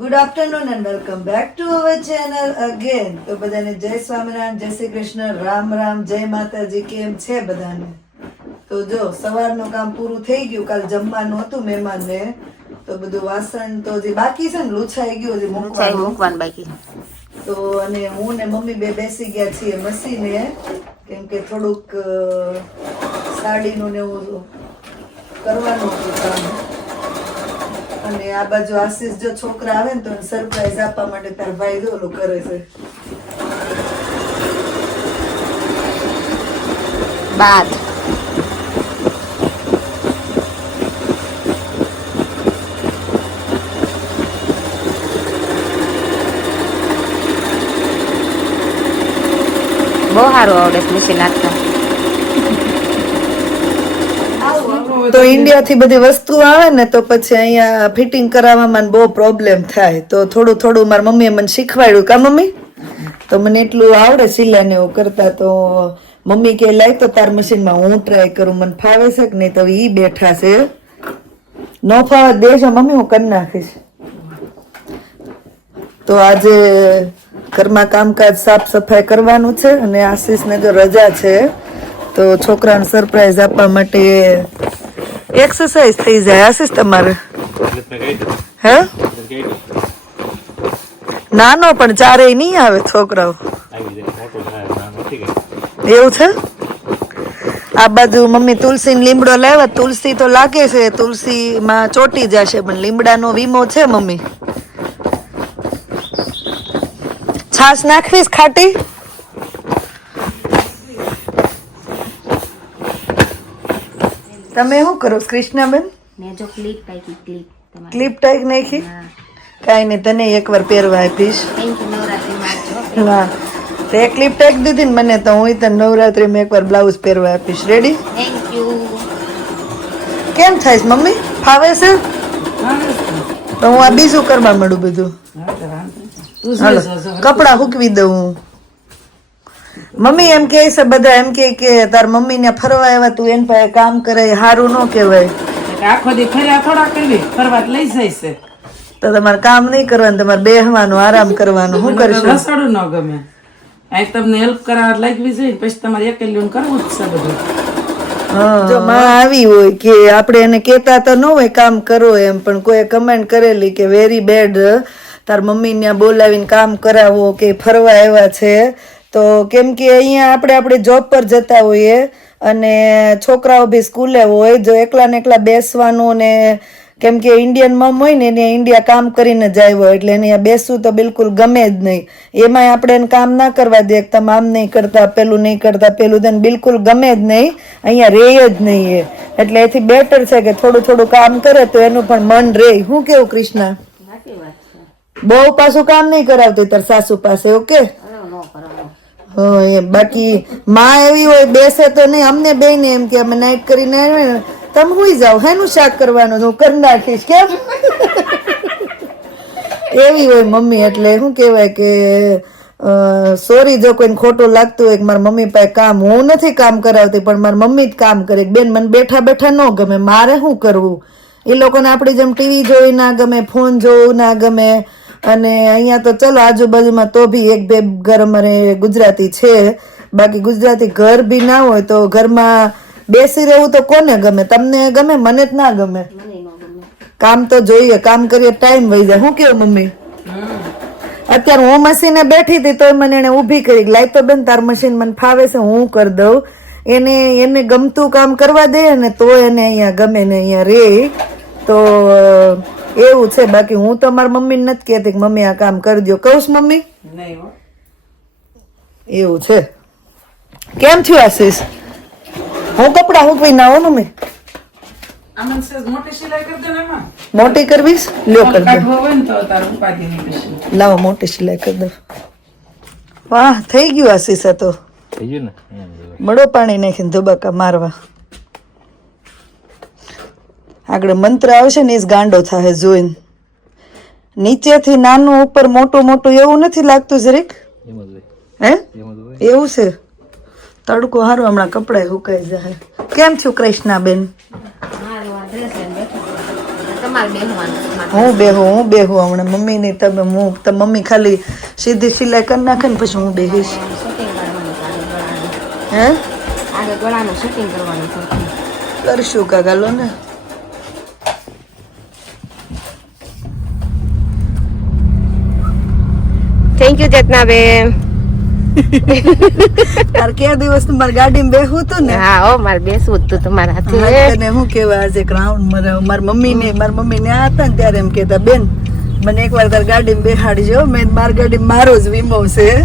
Good afternoon and welcome back to our channel again તો બધાને જય સ્વામિનારાયણ જય શ્રી કૃષ્ણ. રામ રામ જય માતાજી. કેમ છે બધાને? તો જો સવારનું કામ પૂરું થઈ ગયું. કાલ જમવાનું હતું મહેમાનને. તો બધું વાસણ તો જે બાકી છે ને લૂછાઈ ગયું હજી મૂકવાનું. મૂકવાનું બાકી. તો અને હું ને મમ્મી બે બેસી ગયા છીએ મસીને. કેમ કે થોડુંક સાડીનું ને એવું કરવાનું હતું કામ. અને આ બાજુ આશીષ જો છોકરા આવે ને તો સરપ્રાઈઝ આપવા માટે તાર ભાઈ જો ઓલું કરે છે. બાદ. બહુ સારું આવડે મશીન નાખતા તો ઇન્ડિયા થી બધી વસ્તુ આવે ને તો પછી અહીંયા ફિટિંગ કરાવવામાં બહુ પ્રોબ્લેમ થાય. તો થોડું થોડું મારી મમ્મીએ મને શીખવાડ્યું. કા મમ્મી? તો મને એટલું આવડે સિલાઈને એવું કરતા તો મમ્મી કે લાય તો તાર મશીનમાં હું ટ્રાય કરું. મને ફાવે છે કે નહીં? તો ઈ બેઠા છે. ન ફાવે દેજો મમ્મી હું કરી નાખીશ. તો આજે ઘરમાં કામકાજ સાફ સફાઈ કરવાનું છે અને આશીષને જો રજા છે. તો છોકરાને સરપ્રાઈઝ આપવા માટે એક્સરસાઇઝ થઈ જાય આશીષ તમારે હે નાનો પણ ચારેય નહીં આવે છોકરાઓ. એવું છે? આ બાજુ મમ્મી તુલસી લીમડો લાવ્યા. તુલસી તો લાગે છે. તુલસી માં ચોટી જશે, પણ લીમડાનો વીમો છે મમ્મી. છાશ નાખવીશ ખાટી? તમે શું કરો? કૃષ્ણાબેન? મેં જો ક્લિપ પાકી ક્લિપ ક્લિપ ટાઈક નાખી? કાંઈ નહીં તને એકવાર પહેરવા આપીશ. ના હા તો એક ક્લિપ ટાઈક દીધી ને મને તો હું તને નવરાત્રીમાં એકવાર બ્લાઉઝ પહેરવા આપીશ. રેડી થેન્ક યુ કેમ થાય છે મમ્મી? ફાવે છે? તો હું આ બીજું કરવા મળું બધું. કપડાં કપડા હૂકવી દઉં હું. મમ્મી એમ કે છે બધા એમ કે કે તાર મમ્મી ને ફરવા આવ્યા તું એન પાસે કામ કરે સારું ન કહેવાય. આખો દી ફર્યા થોડા કરવી ફરવા લઈ જાય છે. તો તમારે કામ નહીં કરવાનું તમારે બેહવાનું આરામ કરવાનું શું તો રસોડું ન ગમે. આ તમને હેલ્પ કરાવવા લાગવી જોઈએ પછી તમારે એકલું કરવું જ છે બધું. જો માં આવી હોય કે આપણે એને કહેતા તો ન હોય કામ કરો એમ પણ કોઈ કમેન્ટ કરેલી કે વેરી બેડ તાર મમ્મી ને બોલાવીને કામ કરાવો કે ફરવા આવ્યા છે તો કેમ કે અહીંયા આપણે આપણે જોબ પર જતા હોઈએ અને છોકરાઓ બી સ્કૂલે હોય જો એકલા ને એકલા બેસવાનું ને કેમ કે ઇન્ડિયન મમ હોય ને એને ઇન્ડિયા કામ કરીને જ આવ્યો એટલે એને બેસવું તો બિલકુલ ગમે જ નહીં. એમાંય આપણે એને કામ ના કરવા દે તમે આમ નહીં કરતા પેલું નહીં કરતા પેલું તેને બિલકુલ ગમે જ નહીં અહીંયા રહે જ નહીં એ. એટલે એથી બેટર છે કે થોડું થોડું કામ કરે તો એનું પણ મન રહે હું કેવું કૃષ્ણા? બહુ પાછું કામ નહીં કરાવતી તાર સાસુ પાસે ઓકે? બાકી માં એવી હોય, બેસે તો નહીં. અમને બે ને એમ કે અમે નાઇટ કરીને આવ્યા તમે હુઈ જાઓ. હેનું શાક કરવાનું? હું કરી નાખીશ. કેમ? એવી હોય મમ્મી. એટલે શું કહેવાય કે સોરી જો કોઈને ખોટું લાગતું હોય કે મારા મમ્મી પાસે કામ, હું નથી કામ કરાવતી, પણ મારી મમ્મી જ કામ કરે. બેન મને બેઠા બેઠા ન ગમે. મારે શું કરવું? એ લોકોને આપણી જેમ ટીવી જોવી ના ગમે ફોન જોવું ના ગમે. અને અહીંયા તો ચલો આજુબાજુમાં તો બી એક બે ઘર અમારે ગુજરાતી છે. બાકી ગુજરાતી ઘર બી ના હોય તો ઘરમાં બેસી રહેવું તો કોને ગમે? તમને ગમે? મને જ ના ગમે. કામ તો જોઈએ, કામ કરીએ ટાઈમ વહી જાય. શું કેવું મમ્મી? અત્યારે હું મશીને બેઠી હતી તો મને એને ઊભી કરી. લાઈ તો બેન તાર મશીન મને ફાવે છે, હું કરી દઉં. એને એને ગમતું કામ કરવા દે ને તો એને અહીંયા ગમે ને અહીંયા રે. તો એવું છે બાકી હું તમારી મારા મમ્મીને નથી કહેતી કે મમ્મી આ કામ કરી દો કહું છું મમ્મી? એવું છે. કેમ થયું આશીષ હું કપડા કઈ ના હો મમ્મી. મોટી કરવીશ? લ્યો કરી દો કાઢવો હોય ને તો તાર ઉપાધિ નહીં પછી લાવો મોટી સિલાઈ કરી દો વાહ થઈ ગયું આશીષ તો. થઈ ગયું ને? મળો પાણી નાખીને ધોબાકા મારવા. આગળ મંત્ર આવશે ને એ જ ગાંડો થાય જોઈને. નીચેથી નાનું ઉપર મોટું મોટું એવું નથી લાગતું જરીક? હે? એવું છે? તડકો સારું હમણાં કપડા સુકાઈ જાય કેમ છું કૃષ્ણાબેન? હું બેહું હું બેહું હમણાં મમ્મી ની તમે હું તમે મમ્મી ખાલી સીધી સિલાઈ કરી નાખે ને પછી હું બેહીશ. હે? કરશું કાકાલો ને. થેન્ક યુ જતનાબેન તાર કે દિવસ મારી ગાડીમાં બેહું તું ને? હા મારે બેસવું તું તમારા હાથે. તને કેવા આજે ગ્રાઉન્ડ મારા મારી મમ્મી ને મારી મમ્મી ને હતા ને ત્યારે એમ કેતા બેન મને એકવાર તાર ગાડીમાં બેહાડજો મેં માર ગાડી મારો જ વીમો છે.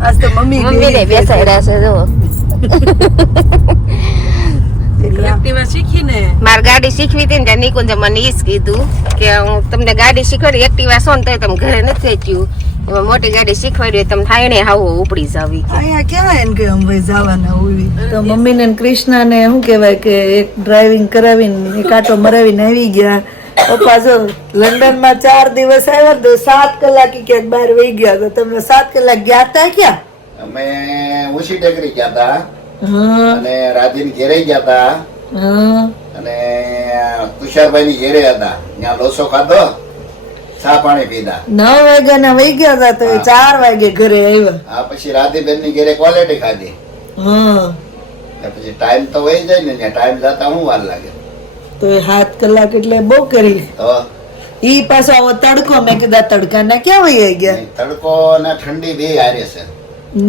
આજ તો મમ્મી મમ્મી ને બેસાડ્યા છે જો એક્ટિવા માર ગાડી શીખવી હતી ને ત્યાં નિકુંજે મને ઈ જ કીધું કે હું તમને ગાડી શીખવાડી એક્ટિવા છો ને તો તમે ઘરે નથી વેચ્યું એમાં મોટી ગાડી શીખવાડી હોય તમે થાયણે હાવો ઉપડી જાવી અહીંયા કેવાય ને કે અમે જવાના હોય. તો મમ્મી ને કૃષ્ણા ને શું કહેવાય કે એક ડ્રાઇવિંગ કરાવીને એક આટો મરાવીને આવી ગયા. પપ્પા જો લંડનમાં ચાર દિવસ આવ્યા તો સાત કલાક ક્યાંક બહાર વહી ગયા. તો તમે સાત કલાક ગયા હતા ક્યાં? અમે ઓછી ટેકરી ગયા હતા અને રાજીન ઘેરે ગયા હતા અને તુષારભાઈ ની ઘેરે હતા. ત્યાં લોસો ખાધો ચા પાણી પીધા. નવ વાગ્યા ના વહી ગયા હતા તો ચાર વાગે ઘરે આવ્યા. હા પછી રાધીબેનની ઘેરે ક્વોલિટી ખાધી. હા. પછી ટાઈમ તો વહી જાય ને ત્યાં ટાઈમ જતા હું વાર લાગે. તો એ સાત કલાક એટલે બહુ કરી ઈ પાછો આવો તડકો મેં કીધા તડકા ના ક્યાં વહી ગયા? તડકો ને ઠંડી બે હારે છે.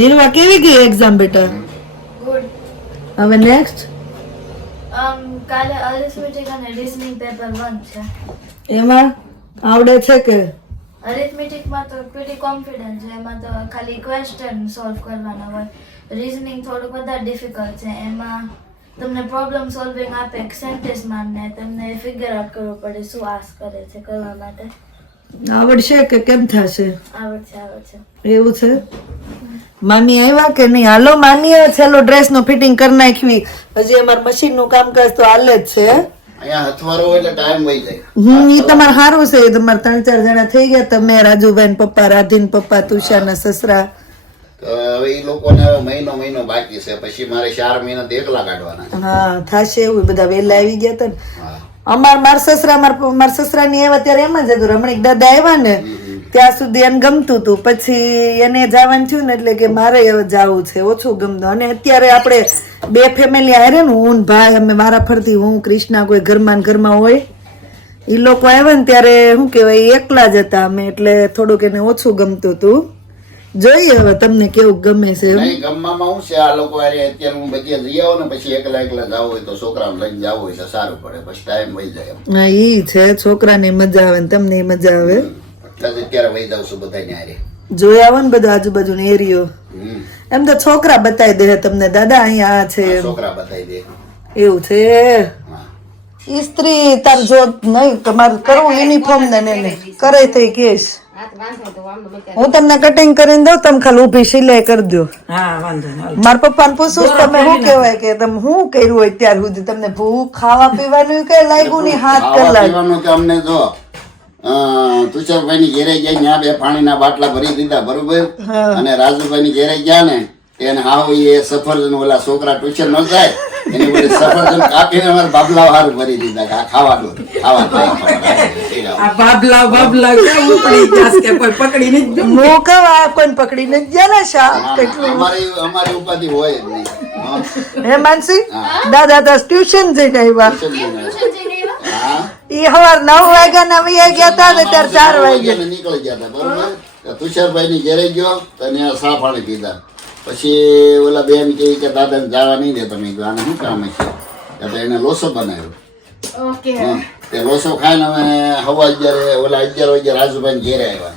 નિર્વા કેવી ગઈ એક્ઝામ બેટા? હવે નેક્સ્ટ કાલે અરિથમેટિક અને રિઝનિંગ પેપર વન છે. એમાં આવડે છે કે? અરિથમેટિકમાં તો પ્રીટી કોન્ફિડન્ટ છે. એમાં તો ખાલી ક્વેશ્ચન સોલ્વ કરવાના હોય. રિઝનિંગ થોડુંક વધારે ડિફિકલ્ટ છે. એમાં તમને પ્રોબ્લેમ સોલ્વિંગ આપે સેન્ટેન્સમાં ને તમને ફિગર આઉટ કરવું પડે શું આસ કરે છે કરવા માટે. આવડશે કે કેમ થશે? આવડશે આવડશે. એવું છે? મામી આવ્યા કે નહીં? હાલો મામીએ છેલ્લો ડ્રેસનું ફિટિંગ કરી નાખવી. હજી અમાર મશીનનું કામકાજ તો હાલે જ છે. અહીંયા હથવારો હોય એટલે ટાઈમ વહી જાય. હમ ઈ તમારે સારું છે. તમારે ત્રણ ચાર જણા થઈ ગયા તમે રાજુભાઈ પપ્પા રાધીન પપ્પા તુષાર ના સસરા હવે એ લોકોને હવે મહિનો મહિનો બાકી છે. પછી મારે ચાર મહિના કાઢવાના હા થાશે એવું. બધા વહેલા આવી ગયા હતા ને. અમાર માર સસરા માર માર સસરા ની આવ્યા ત્યારે એમ જ હતું. રમણીક દાદા આવ્યા ને. ત્યાં સુધી એને ગમતું હતું. પછી એને જવાનું થયું ને એટલે કે મારે હવે જવું છે. ઓછું ગમતું. અને અત્યારે આપણે બે ફેમિલી આવ્યા ને હું ભાઈ અમે મારા ફરતી હું ક્રિષ્ના કોઈ ઘરમાં ને ઘરમાં હોય. એ લોકો આવ્યા ને ત્યારે શું કહેવાય એકલા જ હતા અમે એટલે થોડુંક એને ઓછું ગમતું હતું. જોઈએ હવે તમને કેવું ગમે છે ગમવામાં હું છે? આ લોકો અત્યારે હું બધી જઈ આવું ને પછી એકલા એકલા જવું હોય તો છોકરા લઈને જવું હોય તો સારું પડે. પછી ટાઈમ વહી જાય. હા એ છે છોકરાને મજા આવે ને તમને મજા આવે. અત્યારે વહી જાઉં છું બધાને હારે જોઈ આવો ને બધો આજુબાજુનો એરિયો એમ તો છોકરા બતાવી દે તમને. દાદા અહીંયા આ છે છોકરા બતાવી દે. એવું છે? હા. ઈસ્ત્રી તાર જો નહીં તમારે કરવું યુનિફોર્મ ને કરે થઈ કેસ. હું તમને કટિંગ કરીને દઉં તમે ખાલી ઊભી સિલાઈ કરી દો. હા વાંધો મારા પપ્પાને પૂછું તમે શું કહેવાય કે તમે શું કર્યું હોય ત્યાર સુધી? તમને ભૂખ ખાવા પીવાનું કઈ લાગ્યું નહીં હાથ કલાક. અમને જો? તુષારભાઈ ની ઘેરે ગયા ત્યાં બે પાણીના બાટલા ભરી દીધા બરોબર? અને રાજુભાઈ ની ઘેરે ગયા ને એને હાવ એ સફરજન ઓલા છોકરા ટ્યુશન ન જાય એની બધી સફરજન કાપીને અમારે બાબલા હારું ભરી દીધા કે આ ખાવાનું ખાવા જાય, ખાવા આ બાબલા બાબલા કેવું પડી ગયા કે કોઈ પકડી નહીં મોકવા કોઈ પકડી પકડીને ગયા ને શા કેટલું? અમારી અમારી ઉપાધિ હોય જ નહીં. હે માનસી? દાદા તો ટ્યુશન જઈને આવ્યા. ટ્યુશન જઈને આવ્યા. ઈ સવાર નવ વાગ્યા ના વૈયા ગયા હતા ને ત્યારે ચાર વાગ્યા. વાગ્યાને નીકળી ગયા હતા બરોબર? તો તુષારભાઈ ની ઘેરે ગયો તો એને સા પાણી પીધા પછી ઓલા બેન કે કે દાદા જવા નહીં દે તમે આને શું કામ છે એટલે એને લોસો બનાવ્યો. ઓકે. તે લોસો ખાઈને અમે હવા અગિયારે ઓલા અગિયાર વાગ્યા રાજુભાઈ ઘેરે આવ્યા.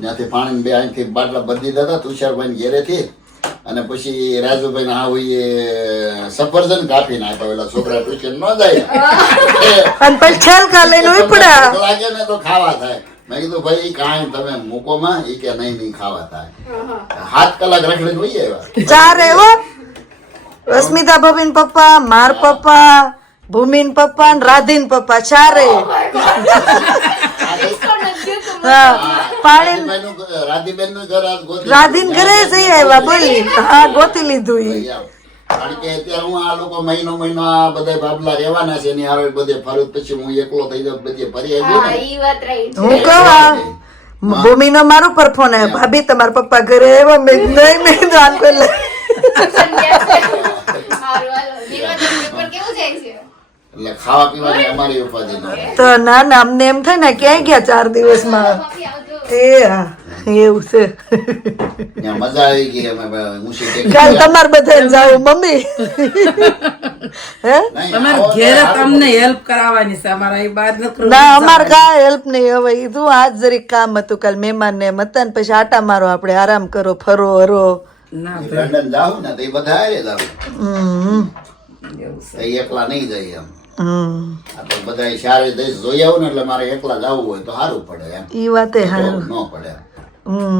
ત્યાંથી પાણી બે અહીંથી બાટલા બદલી દીધા હતા તુષારભાઈ ઘેરેથી અને પછી રાજુભાઈ ના હોય સફરજન કાપી નાખ્યા ઓલા છોકરા ટ્યુશન ન જાય. અને પછી છેલકા લઈને ઉપડા. લાગે ને તો ખાવા થાય. મેં કીધું ભાઈ કાંઈ તમે મૂકો માં ઈ કે નહીં નહીં ખાવા થાય. હાથ કલાક રખડીને જોઈએ એવા. ચાર એવો રશ્મિતા ભાભીન પપ્પા માર પપ્પા ભૂમિન પપ્પા ને રાધીન પપ્પા ચારે. હા પાણી ઘર- રાધીબેનનું ઘર આજ ગોતી રાધીન ઘરે જઈ આવ્યા બોલી. હા ગોતી લીધું ઈ. કારણ કે અત્યારે હું આ લોકો મહિનો મહિનો આ બધા બાબલા રહેવાના છે એની આવે બધે ફરું પછી હું એકલો થઈ જાઉં બધે ફરી આવી ને. ઈ વાત રાઈટ હું કહું ભૂમિનો મારો પર ફોન આવ્યો. ભાભી તમારા પપ્પા ઘરે આવ્યા મેં નહીં મેં આ પહેલા એટલે ખાવા પીવાની અમારી ઉપાધિ ન તો ના ના અમને એમ થાય ને ક્યાંય ગયા ચાર દિવસમાં? એ હા એવું છે. મજા આવી ગઈ અમે ઊંચી કાલ તમારે બધાને જાવ મમ્મી. હે? તમારે ઘેરે તો હારું. તમને હેલ્પ કરાવવાની છે અમારા એ બહાર ના અમાર કાંઈ હેલ્પ નહીં. હવે ઈ શું આજ જરીક કામ હતું કાલ મહેમાન ને ને પછી આટા મારો આપણે આરામ કરો ફરો હરો. ના લંડન જાઉં ને તો એ બધા હારે જાવ હમ તો એ એકલા નહીં જઈએ એમ. હમ આ તો બધા સારી દેશ જોઈ આવું ને એટલે મારે એકલા જવું હોય તો સારું પડે એમ. એ વાતે તો ન પડે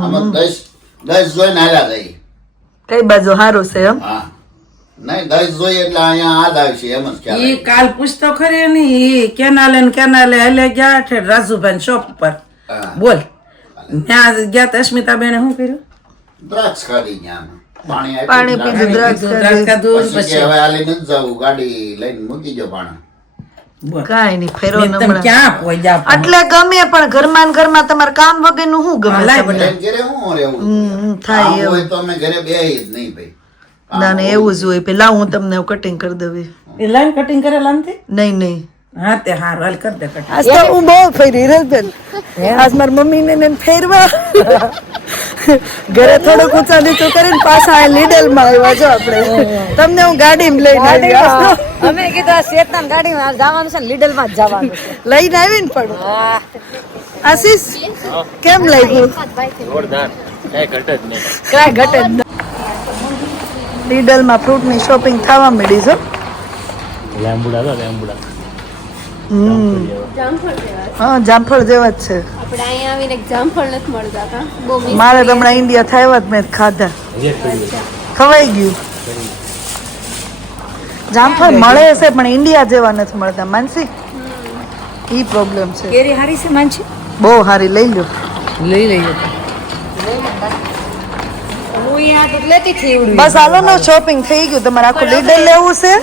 આમાં દસ દસ જોઈને હાલા જઈ કઈ બાજુ સારું છે એમ? હા. નહીં દસ જોઈએ એટલે અહીંયા આ દાવ છે એમ જ ખ્યાલ ઈ કાલ પૂછતો ખરી ને ઈ કેનાલે ને કેનાલે હલે ગયા છે રાજુભાઈ શોપ પર બોલ. ત્યાં ગયા તો અસ્મિતા બેને શું કર્યું? દ્રાક્ષ ખાધી ત્યાં. પાણી પાણી પીધું દ્રાક્ષ દ્રાક્ષ પછી કે પછી. હવે હાલી નથી ગાડી લઈને મૂકી જો પાણી. બોલ નહીં ફેરો નમણા એટલે ગમે પણ ઘરમાં ને ઘરમાં તમારે કામ વગરનું શું ગમે ઘરે હું રહેવું થાય એવું. તો અમે ઘરે બેહી જ નહીં ભાઈ. ના ના એવું જ હોય. પેલા હું તમને કટિંગ કરી દઉં એ. લાઈન કટિંગ કરેલા નથી? નહીં નહીં. હા તે હારું. હાલ કર દે કટિંગ આજ તો હું બહુ ફેરી રસબેન આજ મારી મમ્મીને ને ફેરવા. ઘરે થોડુંક ઊંચા નીચું કરીને પાછા આ લીડલમાં આવ્યા છો આપણે. તમને હું ગાડીમાં લઈને આવી અમે કીધું આ શેતનાન ગાડીમાં જવાનું છે ને લીડલમાં જ જવાનું લઈને લઈને આવીને પડું. આશીષ કેમ લાગ્યું? જોરદાર. કઈ ઘટે જ નહીં. કાંઈ ઘટે જ લીડલમાં ફ્રૂટની શોપિંગ થવા મળી છો. લેમ્બુડા તો લેમ્બુડા હા જામફળ જેવા જ છે. આપણે અહીંયા આવીને જામફળ નથી મળતા કા? બહુ મિસ મારે તો હમણાં ઇન્ડિયા થયા જ મેં ખાધા. ખવાઈ ગયું. જામફળ મળે છે પણ ઇન્ડિયા જેવા નથી મળતા. માનસી? ઈ પ્રોબ્લેમ છે. કેરી હારી છે માનસી? બહુ સારી લઈ લો લઈ લઈએ બસ હાલો ને શોપિંગ થઈ ગયું. તમારે આખું લીડર લેવું છે.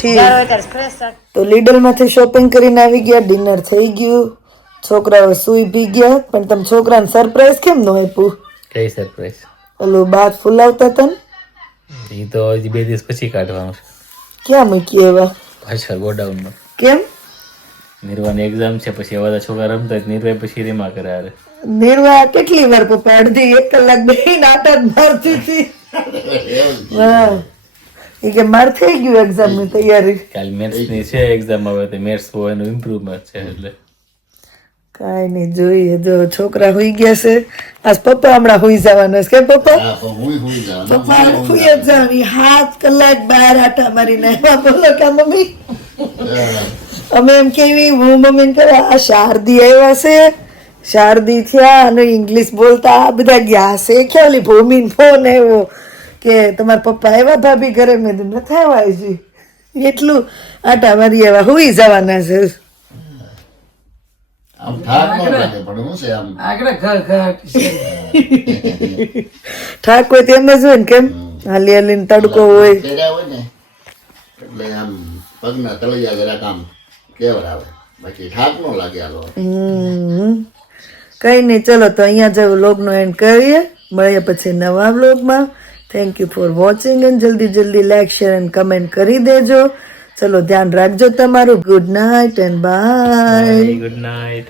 ઠીક તો લીડલમાંથી શોપિંગ કરીને આવી ગયા ડિનર થઈ ગયું. છોકરાઓ સુઈ પી ગયા પણ તમે છોકરાને સરપ્રાઈઝ કેમ ન આપ્યું? કઈ સરપ્રાઈઝ ઓલું બાદ ફૂલાવતા હતા એ તો હજી બે દિવસ પછી કાઢવાનું છે. ક્યાં મૂકી એવા? પાછળ ગોડાઉનમાં. કેમ? નિર્વાની એક્ઝામ છે પછી એવા છોકરા રમતા નિર્વાય પછી રેમા કરે અરે નિર્વા કેટલી વાર પપ્પા અડધી એક કલાક બે નાટક મારતી હતી. હા એ કે માર થઈ ગયું એક્ઝામની તૈયારી કાલ મેથ્સની છે એક્ઝામ હવે તે મેથ્સ હોવાનું ઇમ્પ્રુવમેન્ટ છે એટલે કાંઈ નહીં જોઈએ જો છોકરા હોઈ ગયા છે આજ પપ્પા હમણાં હોઈ જવાના છે કે પપ્પા. પપ્પા હોઈ જ જવાની હાથ કલાક બહાર આટા મારીને બોલો કે મમ્મી અમે એમ કેવી હું મમ્મીને કરે આ શારદી આવ્યા છે શારદી થયા અને ઇંગ્લિશ બોલતા આ બધા ગયા છે ખ્યાલી ભૂમિ ફોન આવ્યો કે તમારા પપ્પા આવ્યા ભાભી ઘરે? મેં નથી આવ્યા હજી એટલું આટા મારી એવા હોઈ જવાના છે. ઠાક હોય તેમ જ હોય ને કેમ? હાલી હાલીને તડકો હોય. પહેર્યા હોય ને એટલે આમ પગના તળિયા જરાક આમ કેવરાવે બાકી ઠાક નો લાગે હાલો. કઈ નહીં ચલો તો અહીંયા જ લોગનો એન્ડ કરીએ. મળીએ પછી નવા વ્લોગમાં thank you for watching and જલ્દી જલ્દી લાઈક શેર એન્ડ કમેન્ટ કરી દેજો. ચલો ધ્યાન રાખજો તમારું. Good night and bye good night